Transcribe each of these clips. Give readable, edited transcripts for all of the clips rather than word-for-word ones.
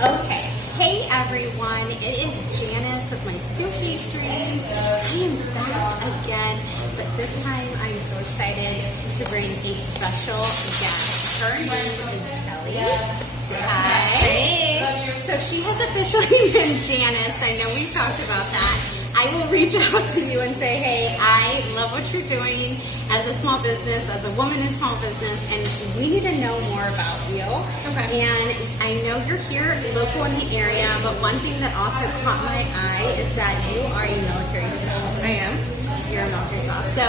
Okay. Hey everyone, it is Janice with my suitcase dreams. I am back again, but this time I'm so excited to bring a special guest. Her name is Kelly. Say hi. Hey. So she has officially been Janice. I know we've talked about that. I will reach out to you and say, hey, I love what you're doing as a small business, as a woman in small business, and we need to know more about you. Okay. And I know you're here local in the area, but one thing that also caught my eye is that you are a military spouse. I am. You're a military spouse. So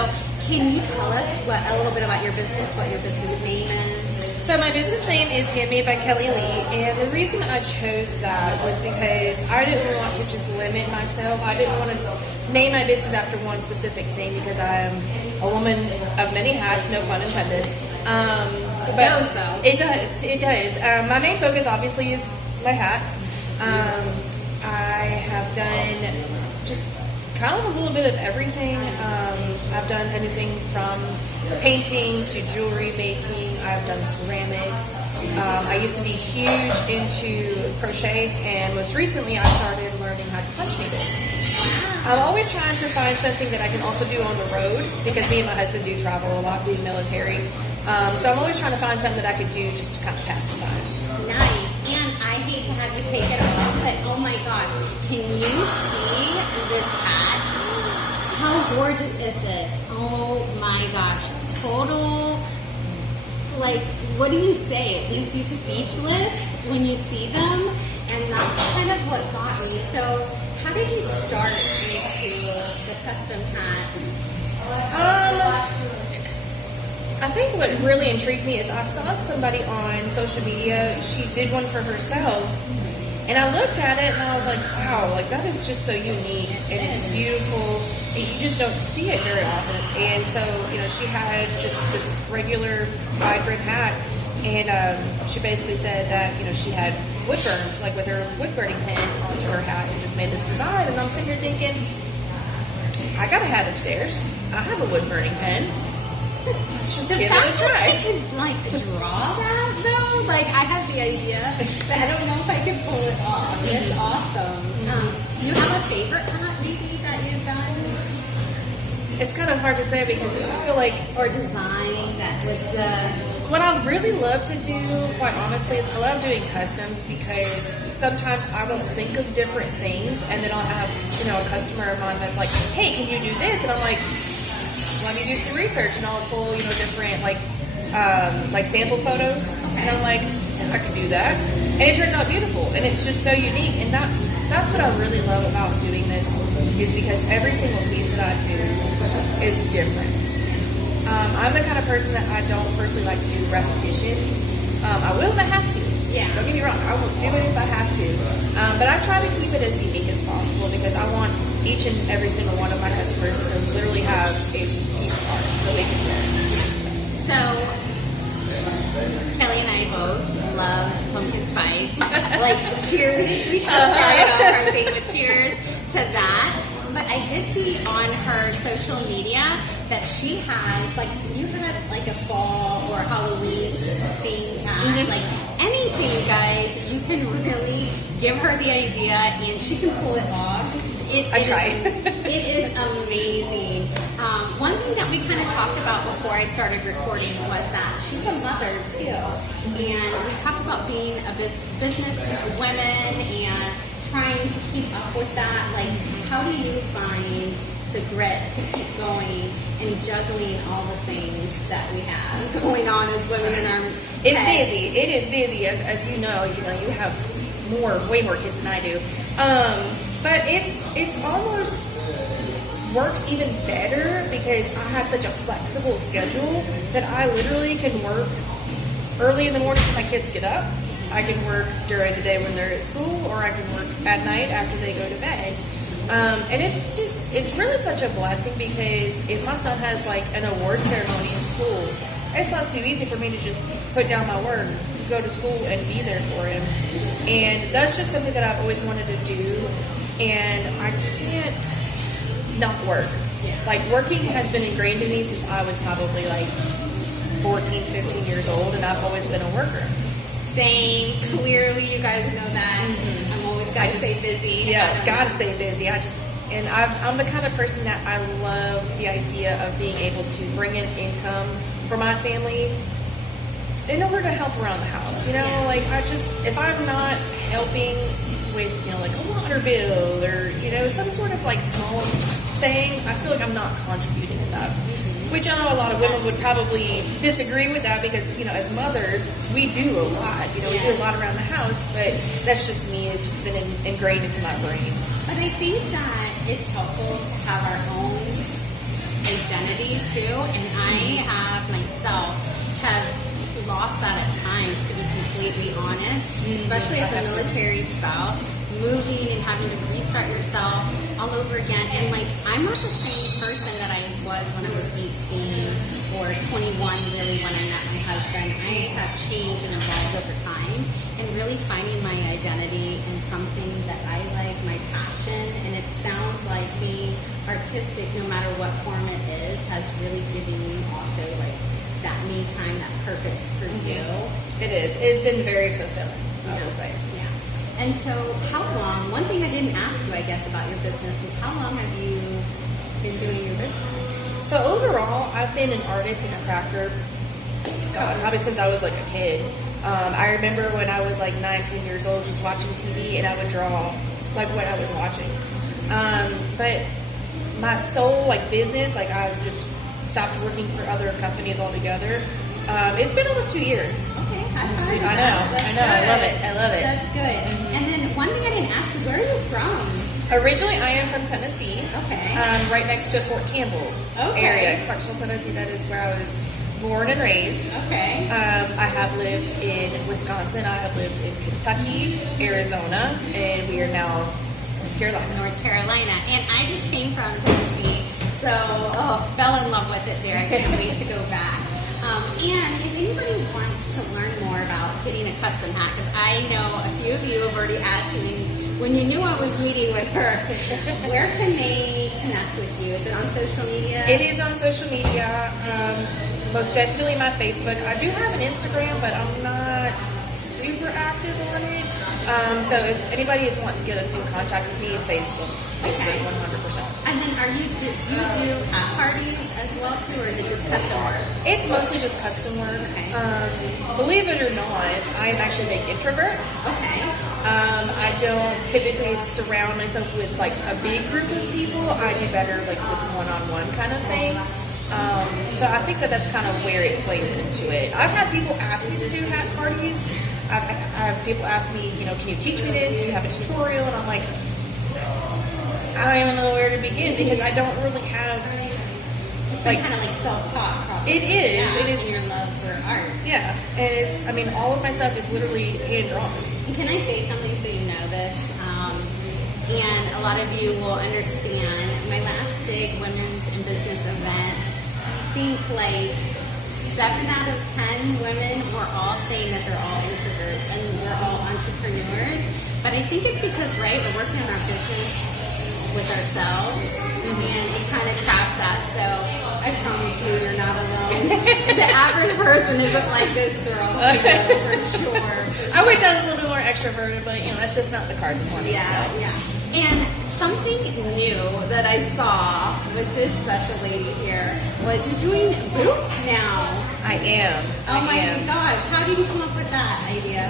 can you tell us a little bit about your business, what your business name is? So my business name is Handmade by Kelly, and the reason I chose that was because I didn't want to just limit myself. I didn't want to name my business after one specific thing because I am a woman of many hats, no pun intended. It does, though. It does. My main focus, obviously, is my hats. I have done just kind of a little bit of everything. I've done anything from painting to jewelry making. I've done ceramics. I used to be huge into crochet, and most recently I started learning how to punch needle. I'm always trying to find something that I can also do on the road because me and my husband do travel a lot, being military. So I'm always trying to find something that I could do just to kind of pass the time. Nice. And I hate to have you take it off, but oh my god, can you see this hat? How gorgeous is this? Oh my gosh. Total, like, what do you say? It leaves you speechless when you see them, and that's kind of what got me. So how did you start into the custom hats? I think what really intrigued me is I saw somebody on social media, she did one for herself, and I looked at it and I was like, wow, like that is just so unique and it's beautiful and you just don't see it very often. And so, she had just this regular wide brim hat, and she basically said that, she had wood burn, like with her wood burning pen onto her hat, and just made this design. And I'm sitting here thinking, I got a hat upstairs. I have a wood burning pen. Let's just give it a try. She could draw that though. Like I have the idea, but I don't know if I can pull it off. It's awesome. Do you have a favorite hat maybe that you've done? It's kind of hard to say because I feel like or design that was the. What I really love to do, quite honestly, is I love doing customs because sometimes I will think of different things and then I'll have a customer of mine that's like, hey, can you do this? And I'm like, let me do some research, and I'll pull different like sample photos, and I'm like, I can do that, and it turns out beautiful, and it's just so unique, and that's what I really love about doing this is because every single piece that I do is different. I'm the kind of person that I don't personally like to do repetition. I will if I have to. Yeah. Don't get me wrong, I will do it if I have to, but I try to keep it as unique as possible because I want each and every single one of my customers to literally have a piece of art that they can wear. So, Kelly and I both love pumpkin spice. Like, cheers. We should start off our thing with cheers to that. But I did see on her social media that she has, you had a fall or Halloween theme hat. Like, anything, guys, you can really give her the idea and she can pull it off. I try. It is amazing. One thing that we kind of talked about before I started recording was that she's a mother too, and we talked about being a business woman and trying to keep up with that. Like, how do you find the grit to keep going and juggling all the things that we have going on as women in our It's busy. It is busy, as you know. You have way more kids than I do. But it's almost works even better because I have such a flexible schedule that I literally can work early in the morning when my kids get up. I can work during the day when they're at school, or I can work at night after they go to bed. And it's really such a blessing because if my son has an award ceremony in school, it's not too easy for me to just put down my work, go to school, and be there for him. And that's just something that I've always wanted to do, and I can't not work. Yeah. Working has been ingrained in me since I was probably 14, 15 years old, and I've always been a worker. Same. Clearly, you guys know that. I'm always got to stay busy. Yeah, gotta stay busy. I'm the kind of person that I love the idea of being able to bring in income for my family in order to help around the house. You know, like if I'm not helping with, you know, like a water bill or, you know, some sort of like small thing, I feel like I'm not contributing enough. Which I know a lot of women would probably disagree with that because, you know, as mothers, we do a lot. You know, we do a lot around the house, but that's just me. It's just been ingrained into my brain. But I think that it's helpful to have our own identity too. And I have myself lost that at times, to be completely honest, especially as a military spouse, moving and having to restart yourself all over again. And like, I'm not the same person that I was when I was 18 or 21 really when I met my husband. I have changed and evolved over time, and really finding my identity in something that I like, my passion. And it sounds like being artistic, no matter what form it is, has really given you also like that me time, that purpose for you. It is. It's been very fulfilling, I will say. Yeah. And so how long, one thing I didn't ask you, I guess, about your business was how long have you been doing your business? So overall, I've been an artist and a crafter, probably since I was like a kid. I remember when I was like 9-10 years old just watching TV, and I would draw like what I was watching. But my sole like business, like I just stopped working for other companies altogether. It's been almost 2 years. Okay, I know. I love it. That's good. And then one thing I didn't ask you, where are you from? Originally, I am from Tennessee. Okay. Right next to Fort Campbell area, Clarksville, Tennessee. That is where I was born and raised. Okay. I have lived in Wisconsin. I have lived in Kentucky, Arizona, and we are now North Carolina. And I just came from Tennessee. So, fell in love with it there. I can't wait to go back. And if anybody wants to learn more about getting a custom hat, because I know a few of you have already asked me when you knew I was meeting with her, where can they connect with you? Is it on social media? It is on social media. Most definitely my Facebook. I do have an Instagram, but I'm not super active on it. So if anybody is wanting to get in contact with me, Facebook, 100%. And then do you do hat parties as well too, or is it just custom work? It's mostly just custom work. Okay. Believe it or not, I am actually an introvert. Okay. I don't typically surround myself with like a big group of people. I do better like with one-on-one kind of thing. So I think that's kind of where it plays into it. I've had people ask me to do hat parties. I've had people ask me, you know, can you teach me this? Do you have a tutorial? And I'm like, I don't even know where to begin because I don't really have. It's like kind of like self-taught, probably. It is. Yeah, it is your love for art. Yeah, and it's. I mean, all of my stuff is literally hand drawn. And can I say something so you know this? And a lot of you will understand. My last big women's in business event, I think like 7 out of 10 women were all saying that they're all introverts and we're all entrepreneurs. But I think it's because, right, we're working on our business with ourselves, and it kind of traps that. So I promise you, you're not alone. The average person isn't like this girl, you know, for sure. I wish I was a little bit more extroverted, but you know, that's just not the cards for me. Yeah, yeah. And something new that I saw with this special lady here was you're doing boots now. I am. Oh my gosh, how did you come up with that idea?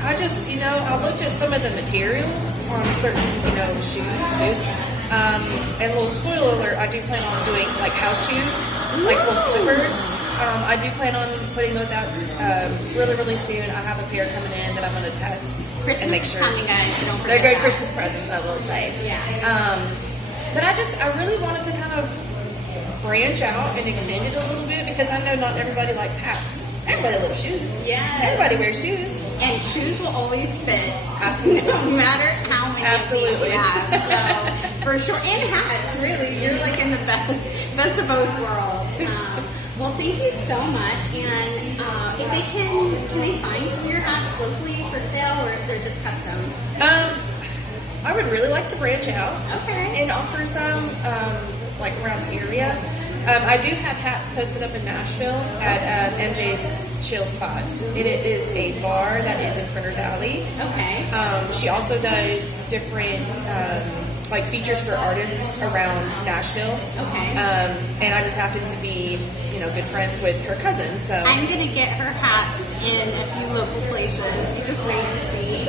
I just, you know, I looked at some of the materials on certain, you know, shoes, boots. And a little spoiler alert, I do plan on doing like house shoes, like little slippers. I do plan on putting those out really, really soon. I have a pair coming in that I'm going to test Christmas and make sure. Is coming, guys. Don't They're forget good Christmas presents, I will say. Yeah. But I really wanted to kind of branch out and extend it a little bit because I know not everybody likes hats. Everybody loves shoes. Yeah. Everybody wears shoes. And shoes will always fit, no matter how many of these you have. So, for sure. And hats, really. You're like in the best of both worlds. Well, thank you so much. And if they can they find some of your hats locally for sale, or they're just custom? I would really like to branch out. Okay. And offer some, like around the area. I do have hats posted up in Nashville at MJ's Chill Spot. It is a bar that is in Printer's Alley. Okay. She also does different like features for artists around Nashville. Okay. And I just happen to be, good friends with her cousin. So I'm gonna get her hats in a few local places. You just wait and see.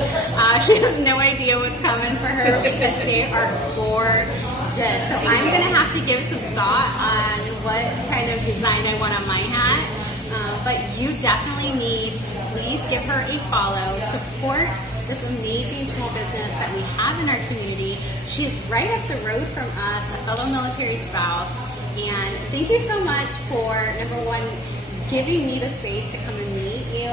She has no idea what's coming for her because they are gorgeous. So I'm gonna have to give some thought on what kind of design I want on my hat. But you definitely need to please give her a follow. Support this amazing small business that we have in our community. She's right up the road from us, a fellow military spouse. And thank you so much for, number one, giving me the space to come and meet you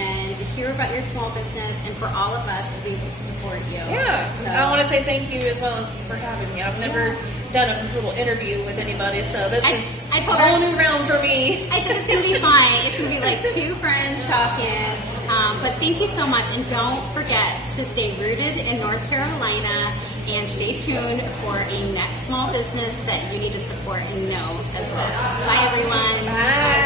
and hear about your small business, and for all of us to be able to support you. Yeah, So, I want to say thank you as well as for having me. I've never done a little interview with anybody, so this is a whole new realm for me. I think it's going to be fun. It's going to be like two friends talking. But thank you so much, and don't forget to stay rooted in North Carolina, and stay tuned for a next small business that you need to support and know as well. Bye, everyone. Bye.